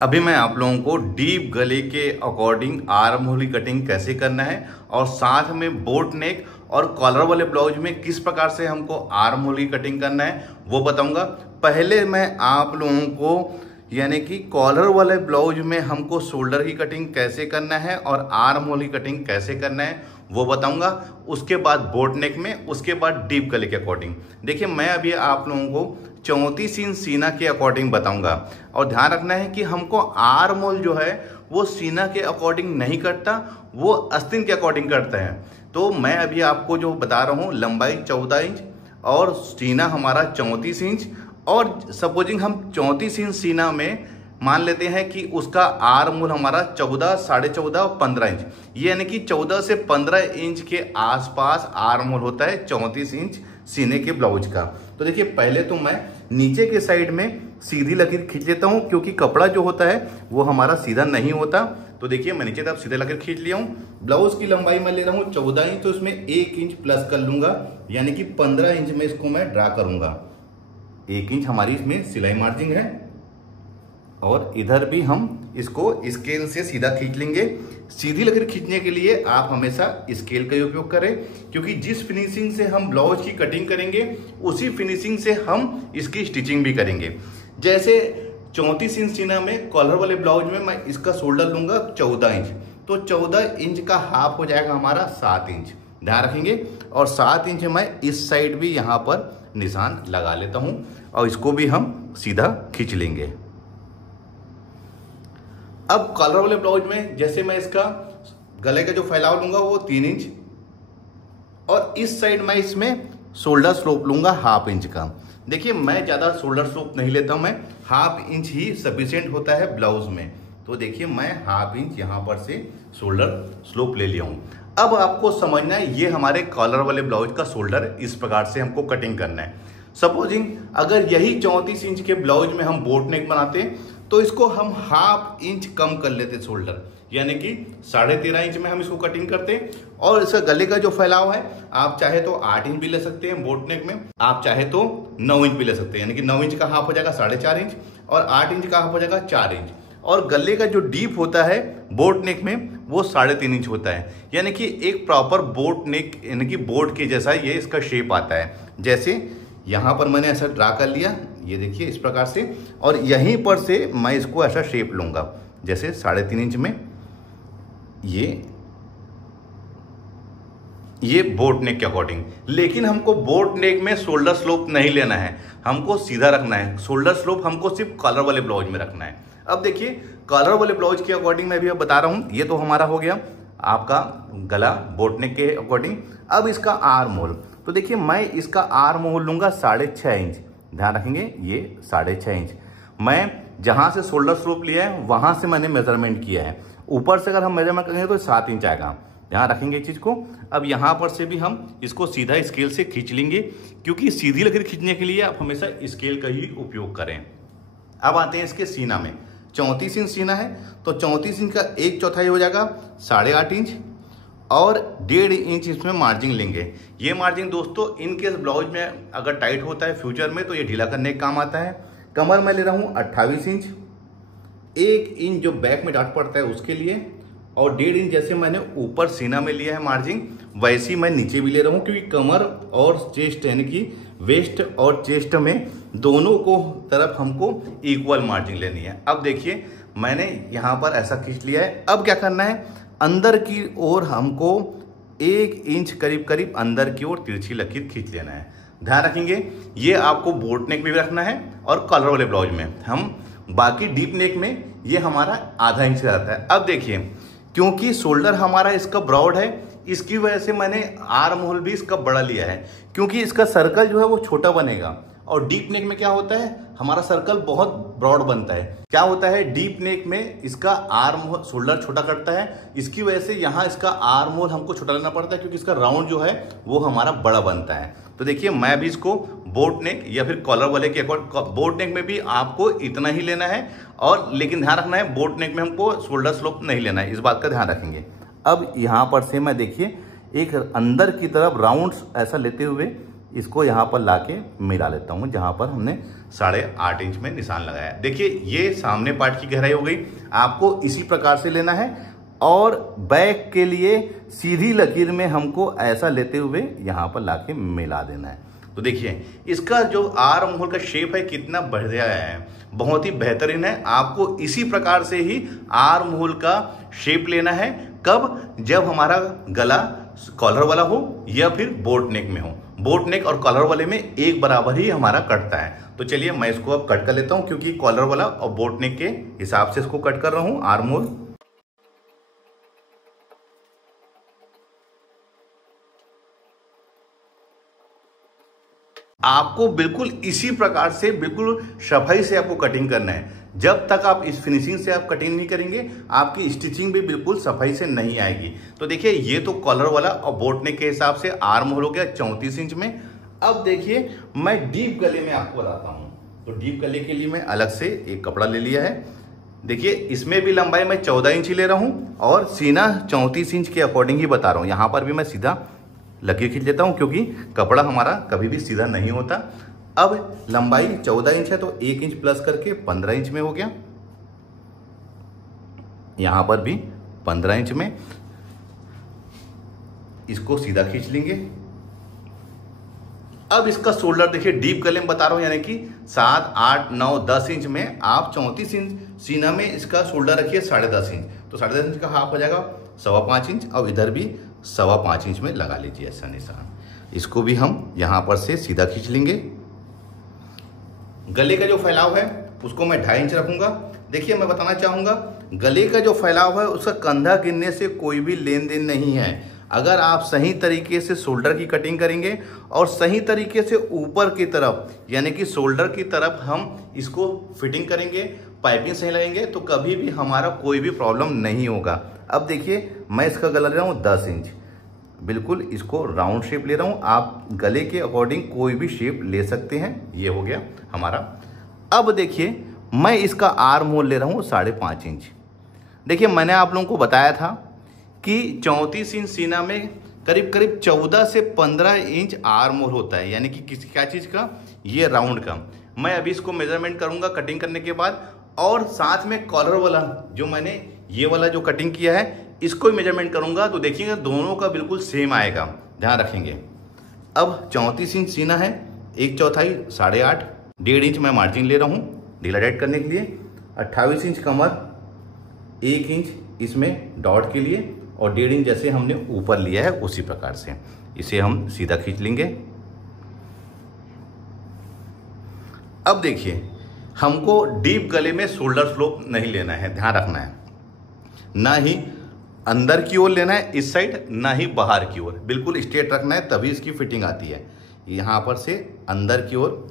अभी मैं आप लोगों को डीप गले के अकॉर्डिंग आर्म होल की कटिंग कैसे करना है और साथ में बोट नेक और कॉलर वाले ब्लाउज में किस प्रकार से हमको आर्म होल की कटिंग करना है वो बताऊंगा। पहले मैं आप लोगों को यानी कि कॉलर वाले ब्लाउज में हमको शोल्डर की कटिंग कैसे करना है और आर्म होल की कटिंग कैसे करना है वो बताऊंगा। उसके बाद बोट नेक में, उसके बाद डीप गले के अकॉर्डिंग। देखिए मैं अभी आप लोगों को 34 इंच सीना के अकॉर्डिंग बताऊंगा और ध्यान रखना है कि हमको आर्म होल जो है वो सीना के अकॉर्डिंग नहीं करता, वो आस्तीन के अकॉर्डिंग करता है। तो मैं अभी आपको जो बता रहा हूँ लंबाई 14 इंच और सीना हमारा 34 इंच, और सपोजिंग हम 34 इंच सीना में मान लेते हैं कि उसका आर्म होल हमारा 14, 14.5 और 15 इंच, ये यानी कि 14 से 15 इंच के आसपास आर्म होल होता है 34 इंच सीने के ब्लाउज का। तो देखिए पहले तो मैं नीचे के साइड में सीधी लकीर खींच लेता हूं क्योंकि कपड़ा जो होता है वो हमारा सीधा नहीं होता। तो देखिए मैं नीचे तरफ सीधे लकीर खींच लिया हूं। ब्लाउज की लंबाई मैं ले रहा हूं 14 इंच, तो इसमें 1 इंच प्लस कर लूंगा यानी कि 15 इंच में इसको मैं ड्रा करूंगा। 1 इंच हमारी इसमें सिलाई मार्जिन है और इधर भी हम इसको स्केल से सीधा खींच लेंगे। सीधी लकीर खींचने के लिए आप हमेशा स्केल का उपयोग करें क्योंकि जिस फिनिशिंग से हम ब्लाउज की कटिंग करेंगे उसी फिनिशिंग से हम इसकी स्टिचिंग भी करेंगे। जैसे 34 इंच सीना में कॉलर वाले ब्लाउज में मैं इसका शोल्डर लूंगा 14 इंच, तो 14 इंच का हाफ हो जाएगा हमारा 7 इंच, ध्यान रखेंगे। और 7 इंच मैं इस साइड भी यहाँ पर निशान लगा लेता हूँ और इसको भी हम सीधा खींच लेंगे। अब कॉलर वाले ब्लाउज में जैसे मैं इसका गले का जो फैलाव लूंगा वो 3 इंच और इस साइड मैं इसमें शोल्डर स्लोप लूंगा 1/2 इंच का। देखिए मैं ज्यादा शोल्डर स्लोप नहीं लेता हूं, मैं 1/2 इंच ही सफिशिएंट होता है ब्लाउज में। तो देखिए मैं 1/2 इंच यहां पर से शोल्डर स्लोप ले लिया हूं। अब आपको समझना है ये हमारे कॉलर वाले ब्लाउज का शोल्डर इस प्रकार से हमको कटिंग करना है। सपोजिंग अगर यही 34 इंच के ब्लाउज में हम बोट नेक बनाते तो इसको हम 1/2 इंच कम कर लेते शोल्डर, यानी कि 13.5 इंच में हम इसको कटिंग करते हैं। और इसका गले का जो फैलाव है आप चाहे तो 8 इंच भी ले सकते हैं बोट नेक में, आप चाहे तो 9 इंच भी ले सकते हैं, यानी कि 9 इंच का हाफ हो जाएगा 4.5 इंच और 8 इंच का हाफ हो जाएगा 4 इंच। और गले का जो डीप होता है बोट नेक में वो 3.5 इंच होता है, यानी कि एक प्रॉपर बोट नेक यानी कि बोट के जैसा ये इसका शेप आता है। जैसे यहाँ पर मैंने ऐसा ड्रा कर लिया, ये देखिए इस प्रकार से, और यहीं पर से मैं इसको ऐसा शेप लूंगा जैसे 3.5 इंच में ये बोट नेक के अकॉर्डिंग। लेकिन हमको बोट नेक में शोल्डर स्लोप नहीं लेना है, हमको सीधा रखना है। शोल्डर स्लोप हमको सिर्फ कॉलर वाले ब्लाउज में रखना है। अब देखिए कॉलर वाले ब्लाउज के अकॉर्डिंग मैं भी अब बता रहा हूं, ये तो हमारा हो गया आपका गला बोट नेक के अकॉर्डिंग। अब इसका आर्म होल, तो देखिए मैं इसका आर्म होल लूंगा 6.5 इंच, ध्यान रखेंगे ये 6.5 इंच। मैं जहां से शोल्डर स्लोप लिया है वहां से मैंने मेजरमेंट किया है। ऊपर से अगर हम मेजरमेंट करेंगे तो 7 इंच आएगा, ध्यान रखेंगे इस चीज को। अब यहां पर से भी हम इसको सीधा स्केल से खींच लेंगे क्योंकि सीधी लकीर खींचने के लिए आप हमेशा स्केल का ही उपयोग करें। अब आते हैं इसके सीना में। 34 इंच सीना है तो 34 इंच का 1/4 हो जाएगा 8.5 इंच और 1.5 इंच इसमें मार्जिन लेंगे। ये मार्जिन दोस्तों इनकेस ब्लाउज में अगर टाइट होता है फ्यूचर में तो ये ढीला करने का काम आता है। कमर में ले रहा हूँ 28 इंच, 1 इंच जो बैक में डाट पड़ता है उसके लिए, और 1.5 इंच जैसे मैंने ऊपर सीना में लिया है मार्जिन वैसे ही मैं नीचे भी ले रहा हूँ क्योंकि कमर और चेस्ट यानी कि वेस्ट और चेस्ट में दोनों को तरफ हमको इक्वल मार्जिन लेनी है। अब देखिए मैंने यहाँ पर ऐसा खींच लिया है। अब क्या करना है, अंदर की ओर हमको 1 इंच करीब करीब अंदर की ओर तिरछी लकीर खींच लेना है, ध्यान रखेंगे। ये आपको बोट नेक में भी रखना है और कॉलर वाले ब्लाउज में। हम बाकी डीप नेक में ये हमारा आधा इंच रहता है। अब देखिए क्योंकि शोल्डर हमारा इसका ब्रॉड है इसकी वजह से मैंने आर्म होल भी इसका बड़ा लिया है क्योंकि इसका सर्कल जो है वो छोटा बनेगा। और डीप नेक में क्या होता है हमारा सर्कल बहुत ब्रॉड बनता है। क्या होता है डीप नेक में इसका आर्म शोल्डर छोटा करता है, इसकी वजह से यहाँ इसका आर्म होल हमको छोटा लेना पड़ता है क्योंकि इसका राउंड जो है वो हमारा बड़ा बनता है। तो देखिए मैं भी इसको बोट नेक या फिर कॉलर वाले के अकॉर्डिंग, बोट नेक में भी आपको इतना ही लेना है और लेकिन ध्यान रखना है बोट नेक में हमको शोल्डर स्लोप नहीं लेना है, इस बात का ध्यान रखेंगे। अब यहाँ पर से मैं देखिए एक अंदर की तरफ राउंड ऐसा लेते हुए इसको यहाँ पर लाके मिला लेता हूँ जहाँ पर हमने 8.5 इंच में निशान लगाया। देखिए ये सामने पार्ट की गहराई हो गई। आपको इसी प्रकार से लेना है और बैक के लिए सीधी लकीर में हमको ऐसा लेते हुए यहाँ पर लाके मिला देना है। तो देखिए इसका जो आर्म होल का शेप है कितना बढ़िया है, बहुत ही बेहतरीन है। आपको इसी प्रकार से ही आर्म होल का शेप लेना है। कब? जब हमारा गला कॉलर वाला हो या फिर बोट नेक में हो। बोट नेक और कॉलर वाले में एक बराबर ही हमारा कटता है। तो चलिए मैं इसको अब कट कर लेता हूं, क्योंकि कॉलर वाला और बोट नेक के हिसाब से इसको कट कर रहा हूं आर्म होल। आपको बिल्कुल इसी प्रकार से बिल्कुल सफाई से आपको कटिंग करना है। जब तक आप इस फिनिशिंग से आप कटिंग नहीं करेंगे आपकी स्टिचिंग भी बिल्कुल सफाई से नहीं आएगी। तो देखिए ये तो कॉलर वाला और बोट नेक के हिसाब से आर्म होल हो गया 34 इंच में। अब देखिए मैं डीप गले में आपको बताता हूँ। तो डीप गले के लिए मैं अलग से एक कपड़ा ले लिया है। देखिए इसमें भी लंबाई मैं 14 इंच ही ले रहा हूँ और सीना 34 इंच के अकॉर्डिंग ही बता रहा हूँ। यहाँ पर भी मैं सीधा लकीर खींच लेता हूं, क्योंकि कपड़ा हमारा कभी भी सीधा नहीं होता। अब लंबाई 14 इंच है तो 1 इंच प्लस करके 15 इंच में हो गया। यहां पर भी 15 इंच में इसको सीधा खींच लेंगे। अब इसका शोल्डर देखिए डीप गले में बता रहा हूं, यानी कि 7, 8, 9, 10 इंच में आप 34 इंच सीना में इसका शोल्डर रखिए 10.5 इंच। तो 10.5 इंच का हाफ हो जाएगा 5.25 इंच। और इधर भी 5.25 इंच में लगा लीजिए ऐसा निशान। इसको भी हम यहां पर से सीधा खींच लेंगे। गले का जो फैलाव है उसको मैं 2.5 इंच रखूंगा। देखिए मैं बताना चाहूंगा गले का जो फैलाव है उसका कंधा गिरने से कोई भी लेन देन नहीं है। अगर आप सही तरीके से शोल्डर की कटिंग करेंगे और सही तरीके से ऊपर की तरफ यानी कि शोल्डर की तरफ हम इसको फिटिंग करेंगे, पाइपिंग सही लगेंगे, तो कभी भी हमारा कोई भी प्रॉब्लम नहीं होगा। अब देखिए मैं इसका गला ले रहा हूँ 10 इंच, बिल्कुल इसको राउंड शेप ले रहा हूँ। आप गले के अकॉर्डिंग कोई भी शेप ले सकते हैं। ये हो गया हमारा। अब देखिए मैं इसका आर्म होल ले रहा हूँ 5.5 इंच। देखिए मैंने आप लोगों को बताया था कि 34 इंच सीना में करीब करीब 14 से 15 इंच आर्म होल होता है, यानी कि किसी क्या चीज़ का, ये राउंड का। मैं अभी इसको मेजरमेंट करूंगा कटिंग करने के बाद, और साथ में कॉलर वाला जो मैंने ये वाला जो कटिंग किया है इसको मेजरमेंट करूंगा। तो देखिएगा दोनों का बिल्कुल सेम आएगा, ध्यान रखेंगे। अब 34 इंच सीना है, 1/4 8.5, 1.5 इंच मैं मार्जिन ले रहा हूँ ढीला टाइट करने के लिए। 28 इंच कमर, 1 इंच इसमें डॉट के लिए, और 1.5 इंच जैसे हमने ऊपर लिया है उसी प्रकार से इसे हम सीधा खींच लेंगे। अब देखिए हमको डीप गले में शोल्डर स्लोप नहीं लेना है, ध्यान रखना है। ना ही अंदर की ओर लेना है इस साइड, ना ही बाहर की ओर, बिल्कुल स्ट्रेट रखना है तभी इसकी फिटिंग आती है। यहां पर से अंदर की ओर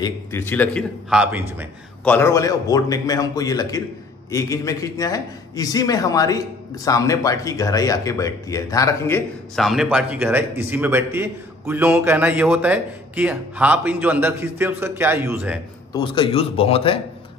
एक तिरछी लकीर 1/2 इंच में, कॉलर वाले और बोट नेक में हमको ये लकीर 1 इंच में खींचना है। इसी में हमारी सामने पार्ट की गहराई आके बैठती है, ध्यान रखेंगे सामने पार्ट की गहराई इसी में बैठती है। कुछ लोगों का कहना ये होता है कि 1/2 इंच जो अंदर खींचते हैं उसका क्या यूज है, तो उसका यूज बहुत है।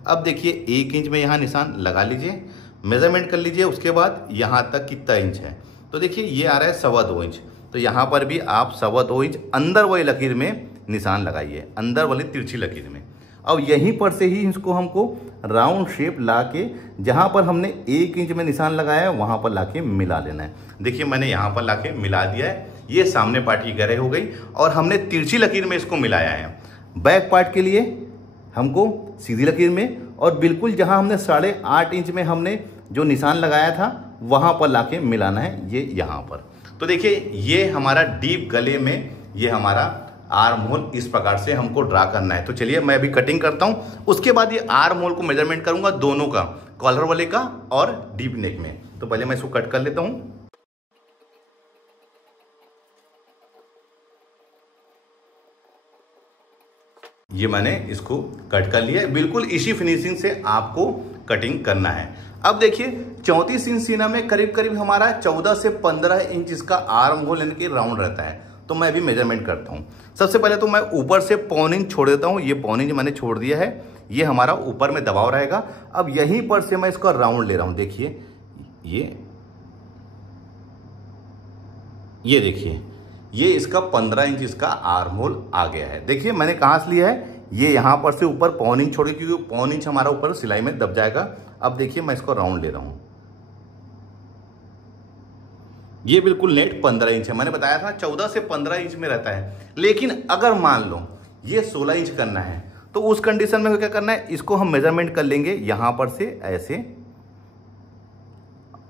अब देखिए 1 इंच में यहाँ निशान लगा लीजिए, मेजरमेंट कर लीजिए। उसके बाद यहाँ तक कितना इंच है, तो देखिए ये आ रहा है 2.25 इंच। तो यहाँ पर भी आप 2.25 इंच अंदर वाली लकीर में निशान लगाइए, अंदर वाली तिरछी लकीर में। अब यहीं पर से ही इसको हमको राउंड शेप ला के जहाँ पर हमने 1 इंच में निशान लगाया है वहाँ पर लाके मिला लेना है। देखिए मैंने यहाँ पर लाके मिला दिया है, ये सामने पार्ट की गहराई हो गई और हमने तिरछी लकीर में इसको मिलाया है। बैक पार्ट के लिए हमको सीधी लकीर में, और बिल्कुल जहाँ हमने 8.5 इंच में हमने जो निशान लगाया था वहाँ पर लाके मिलाना है, ये यहाँ पर। तो देखिए ये हमारा डीप गले में ये हमारा आर्म होल इस प्रकार से हमको ड्रा करना है। तो चलिए मैं अभी कटिंग करता हूँ, उसके बाद ये आर्म होल को मेजरमेंट करूंगा दोनों का, कॉलर वाले का और डीप नेक में। तो पहले मैं इसको कट कर लेता हूँ। ये मैंने इसको कट कर लिया है, बिल्कुल इसी फिनिशिंग से आपको कटिंग करना है। अब देखिए 34 इंच सीना में करीब करीब हमारा 14 से 15 इंच इसका आर्म होल यानी कि राउंड रहता है। तो मैं अभी मेजरमेंट करता हूँ। सबसे पहले तो मैं ऊपर से 1.25 इंच छोड़ देता हूँ, ये 1.25 इंच मैंने छोड़ दिया है, ये हमारा ऊपर में दबाव रहेगा। अब यहीं पर से मैं इसका राउंड ले रहा हूँ। देखिए ये देखिए ये इसका 15 इंच इसका आर्म होल आ गया है। देखिए मैंने कहाँ से लिया है, ये यहाँ पर से ऊपर पौन इंच छोड़ के, क्योंकि पौन इंच हमारा ऊपर सिलाई में दब जाएगा। अब देखिए मैं इसको राउंड ले रहा हूँ, ये बिल्कुल नेट 15 इंच है। मैंने बताया था 14 से 15 इंच में रहता है, लेकिन अगर मान लो ये 16 इंच करना है तो उस कंडीशन में क्या करना है, इसको हम मेजरमेंट कर लेंगे यहां पर से ऐसे,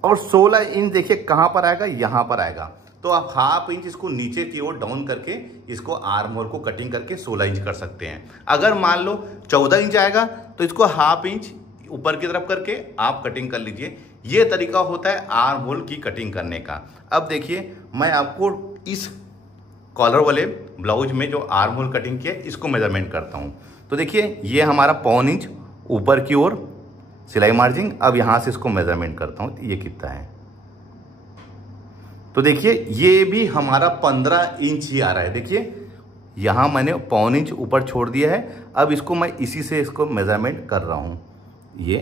और 16 इंच देखिए कहां पर आएगा, यहां पर आएगा। तो आप हाफ इंच इसको नीचे की ओर डाउन करके इसको आर्म होल को कटिंग करके 16 इंच कर सकते हैं। अगर मान लो 14 इंच आएगा तो इसको हाफ इंच ऊपर की तरफ करके आप कटिंग कर लीजिए। ये तरीका होता है आर्म होल की कटिंग करने का। अब देखिए मैं आपको इस कॉलर वाले ब्लाउज में जो आर्म होल कटिंग किया इसको मेजरमेंट करता हूं। तो देखिए ये हमारा पौन इंच ऊपर की ओर सिलाई मार्जिन। अब यहां से इसको मेजरमेंट करता हूं, ये कितना है। तो देखिए ये भी हमारा 15 इंच ही आ रहा है। देखिए यहां मैंने पौन इंच ऊपर छोड़ दिया है। अब इसको मैं इसी से इसको मेजरमेंट कर रहा हूं। ये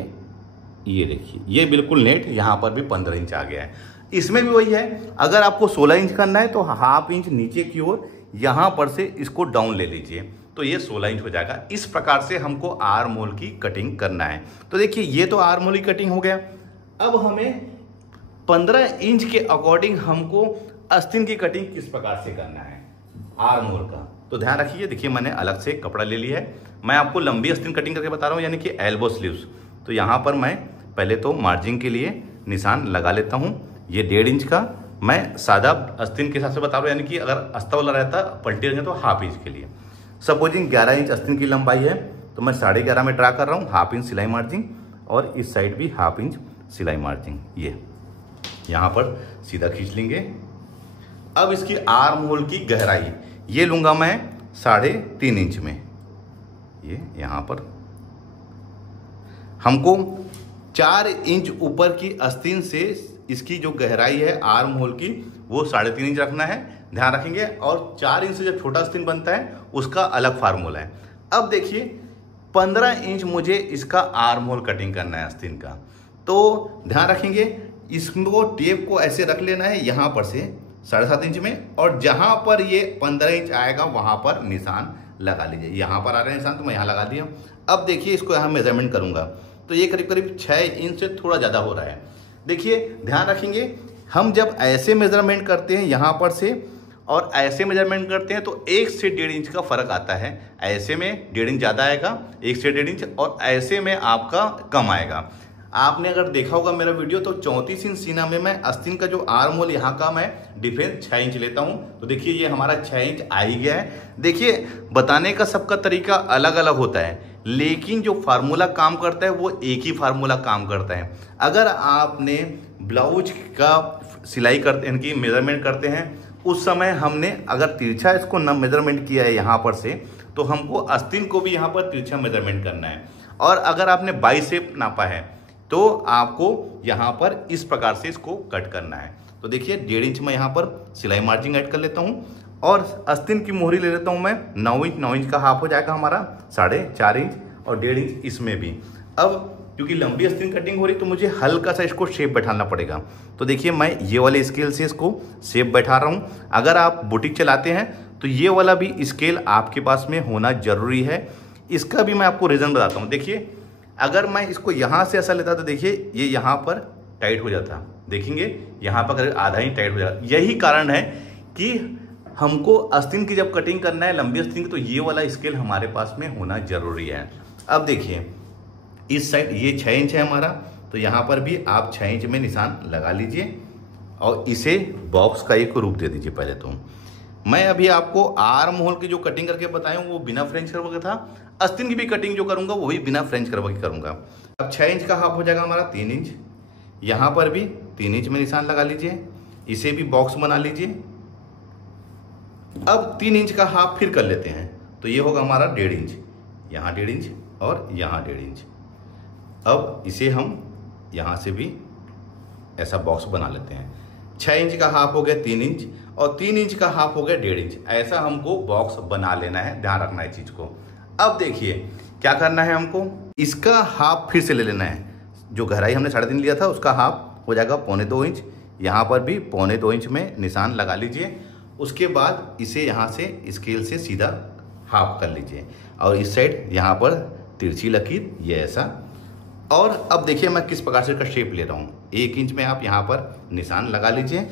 देखिए ये बिल्कुल नेट यहां पर भी 15 इंच आ गया है। इसमें भी वही है, अगर आपको 16 इंच करना है तो हाफ इंच नीचे की ओर यहां पर से इसको डाउन ले लीजिए, तो ये 16 इंच हो जाएगा। इस प्रकार से हमको आर्म होल की कटिंग करना है। तो देखिए ये तो आर्म होल की कटिंग हो गया। अब हमें 15 इंच के अकॉर्डिंग हमको आस्तीन की कटिंग किस प्रकार से करना है आर्म होल का, तो ध्यान रखिए। देखिए मैंने अलग से कपड़ा ले लिया है, मैं आपको लंबी आस्तीन कटिंग करके बता रहा हूँ, यानी कि एल्बो स्लीव्स। तो यहाँ पर मैं पहले तो मार्जिन के लिए निशान लगा लेता हूँ। ये 1.5 इंच का मैं सादा आस्तीन के हिसाब से बता रहा हूँ, यानी कि अगर अस्ता वाला रहता पलटी रहेंगे तो हाफ इंच के लिए। सपोजिंग 11 इंच आस्तीन की लंबाई है तो मैं 11.5 में ड्रा कर रहा हूँ, हाफ इंच सिलाई मार्जिन, और इस साइड भी हाफ इंच सिलाई मार्जिन। ये यहाँ पर सीधा खींच लेंगे। अब इसकी आर्म होल की गहराई ये लूंगा मैं 3.5 इंच में। ये यहाँ पर हमको 4 इंच ऊपर की आस्तीन से इसकी जो गहराई है आर्म होल की वो 3.5 इंच रखना है, ध्यान रखेंगे। और 4 इंच से जब छोटा आस्तीन बनता है उसका अलग फार्मूला है। अब देखिए 15 इंच मुझे इसका आर्म होल कटिंग करना है आस्तीन का, तो ध्यान रखेंगे इसको टेप को ऐसे रख लेना है यहाँ पर से 7.5 इंच में, और जहाँ पर ये 15 इंच आएगा वहाँ पर निशान लगा लीजिए। यहाँ पर आ रहा है निशान तो मैं यहाँ लगा दिया। अब देखिए इसको यहाँ मेजरमेंट करूँगा तो ये करीब करीब 6 इंच से थोड़ा ज़्यादा हो रहा है। देखिए ध्यान रखेंगे हम जब ऐसे मेजरमेंट करते हैं यहाँ पर से और ऐसे मेजरमेंट करते हैं तो 1 से 1.5 इंच का फर्क आता है। ऐसे में 1.5 इंच ज़्यादा आएगा, 1 से 1.5 इंच, और ऐसे में आपका कम आएगा। आपने अगर देखा होगा मेरा वीडियो तो 34 इंच सीना में मैं आस्तीन का जो आर्म होल यहाँ का मैं डिफरेंस 6 इंच लेता हूँ। तो देखिए ये हमारा 6 इंच आ ही गया है। देखिए बताने का सबका तरीका अलग अलग होता है, लेकिन जो फार्मूला काम करता है वो एक ही फार्मूला काम करता है। अगर आपने ब्लाउज का सिलाई करते हैं कि मेजरमेंट करते हैं, उस समय हमने अगर तिरछा इसको न मेजरमेंट किया है यहाँ पर से, तो हमको आस्तीन को भी यहाँ पर तिरछा मेजरमेंट करना है। और अगर आपने बाइसेप नापा है तो आपको यहाँ पर इस प्रकार से इसको कट करना है। तो देखिए 1.5 इंच मैं यहाँ पर सिलाई मार्जिन ऐड कर लेता हूँ, और आस्तीन की मोहरी ले लेता हूँ मैं 9 इंच। 9 इंच का हाफ हो जाएगा हमारा 4.5 इंच, और 1.5 इंच इसमें भी। अब क्योंकि लंबी आस्तीन कटिंग हो रही तो मुझे हल्का सा इसको शेप बैठाना पड़ेगा। तो देखिए मैं ये वाले स्केल से इसको शेप बैठा रहा हूँ। अगर आप बुटीक चलाते हैं तो ये वाला भी स्केल आपके पास में होना जरूरी है। इसका भी मैं आपको रीज़न बताता हूँ। देखिए अगर मैं इसको यहाँ से ऐसा लेता तो देखिए ये यहाँ पर टाइट हो जाता, देखेंगे यहाँ पर करीब आधा ही टाइट हो जाता। यही कारण है कि हमको आस्तीन की जब कटिंग करना है लंबी आस्तीन की, तो ये वाला स्केल हमारे पास में होना जरूरी है। अब देखिए इस साइड ये 6 इंच है हमारा, तो यहाँ पर भी आप 6 इंच में निशान लगा लीजिए और इसे बॉक्स का एक रूप दे दीजिए। पहले तो मैं अभी आपको आर्म होल की जो कटिंग करके बताया वो बिना फ्रेंच कर्व का था। आस्तीन की भी कटिंग जो करूंगा वो भी बिना फ्रेंच कर्व की करूंगा। अब 6 इंच का हाफ हो जाएगा हमारा 3 इंच। यहाँ पर भी 3 इंच में निशान लगा लीजिए, इसे भी बॉक्स बना लीजिए। अब 3 इंच का हाफ फिर कर लेते हैं, तो ये होगा हमारा 1.5 इंच, यहाँ 1.5 इंच और यहाँ 1.5 इंच। अब इसे हम यहाँ से भी ऐसा बॉक्स बना लेते हैं। 6 इंच का हाफ हो गया 3 इंच, और 3 इंच का हाफ हो गया 1.5 इंच। ऐसा हमको बॉक्स बना लेना है, ध्यान रखना है चीज को। अब देखिए क्या करना है, हमको इसका हाफ फिर से ले लेना है। जो गहराई हमने 3.5 लिया था उसका हाफ हो जाएगा 1.25 इंच। यहाँ पर भी 1.25 इंच में निशान लगा लीजिए, उसके बाद इसे यहाँ से स्केल से सीधा हाफ कर लीजिए और इस साइड यहाँ पर तिरछी लकीर, ये ऐसा। और अब देखिए मैं किस प्रकार से इसका शेप ले रहा हूँ। 1 इंच में आप यहाँ पर निशान लगा लीजिए।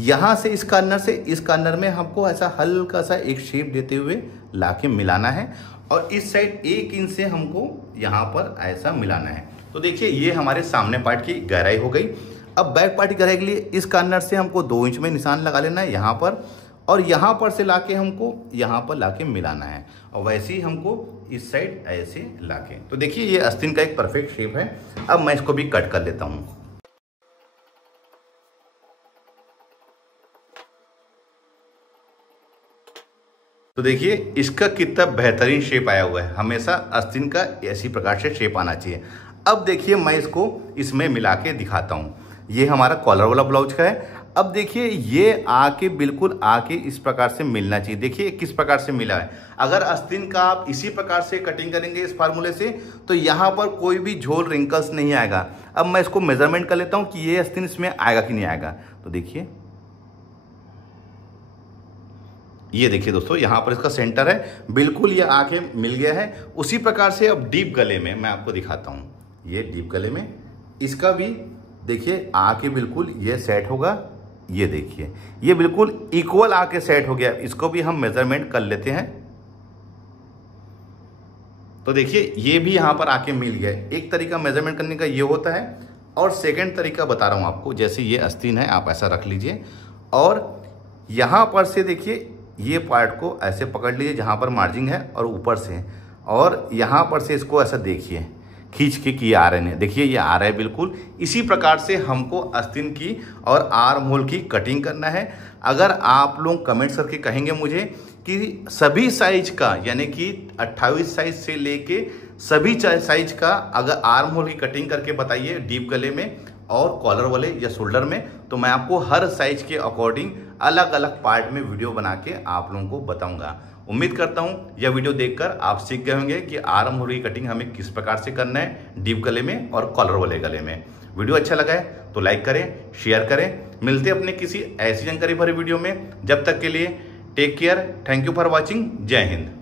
यहाँ से इस कॉर्नर में हमको ऐसा हल्का सा एक शेप देते हुए लाके मिलाना है और इस साइड 1 इंच से हमको यहाँ पर ऐसा मिलाना है। तो देखिए ये हमारे सामने पार्ट की गहराई हो गई। अब बैक पार्ट की गहराई के लिए इस कॉर्नर से हमको 2 इंच में निशान लगा लेना है यहाँ पर, और यहाँ पर से लाके हमको यहाँ पर लाके मिलाना है और वैसे ही हमको इस साइड ऐसे लाके। तो देखिए ये आस्तीन का एक परफेक्ट शेप है। अब मैं इसको भी कट कर लेता हूँ। तो देखिए इसका कितना बेहतरीन शेप आया हुआ है। हमेशा आस्तीन का इसी प्रकार से शेप आना चाहिए। अब देखिए मैं इसको इसमें मिला के दिखाता हूँ। ये हमारा कॉलर वाला ब्लाउज का है। अब देखिए ये आके बिल्कुल आके इस प्रकार से मिलना चाहिए। देखिए किस प्रकार से मिला है। अगर आस्तीन का आप इसी प्रकार से कटिंग करेंगे इस फार्मूले से तो यहाँ पर कोई भी झोल रिंकल्स नहीं आएगा। अब मैं इसको मेजरमेंट कर लेता हूँ कि ये आस्तीन इसमें आएगा कि नहीं आएगा। तो देखिए ये देखिए दोस्तों, यहाँ पर इसका सेंटर है, बिल्कुल ये आके मिल गया है। उसी प्रकार से अब डीप गले में मैं आपको दिखाता हूँ। ये डीप गले में इसका भी देखिए आके बिल्कुल ये सेट होगा। ये देखिए ये बिल्कुल इक्वल आके सेट हो गया। इसको भी हम मेजरमेंट कर लेते हैं। तो देखिए ये भी यहाँ पर आके मिल गया। एक तरीका मेजरमेंट करने का ये होता है और सेकंड तरीका बता रहा हूँ आपको। जैसे ये आस्तीन है, आप ऐसा रख लीजिए और यहाँ पर से देखिए ये पार्ट को ऐसे पकड़ लीजिए जहाँ पर मार्जिन है और ऊपर से, और यहाँ पर से इसको ऐसा देखिए खींच के कि आ रहे हैं। देखिए ये आ रहा है बिल्कुल। इसी प्रकार से हमको आस्तीन की और आर्म होल की कटिंग करना है। अगर आप लोग कमेंट्स करके कहेंगे मुझे कि सभी साइज का यानी कि 28 साइज से लेके सभी साइज का अगर आर्म होल की कटिंग करके बताइए डीप गले में और कॉलर वाले या शोल्डर में, तो मैं आपको हर साइज के अकॉर्डिंग अलग अलग पार्ट में वीडियो बना के आप लोगों को बताऊंगा। उम्मीद करता हूं यह वीडियो देखकर आप सीख गए होंगे कि आर्म होल की कटिंग हमें किस प्रकार से करना है डीप गले में और कॉलर वाले गले में। वीडियो अच्छा लगा है तो लाइक करें, शेयर करें। मिलते अपने किसी ऐसी जानकारी भरे वीडियो में। जब तक के लिए take care. Thank you for watching. जय हिंद।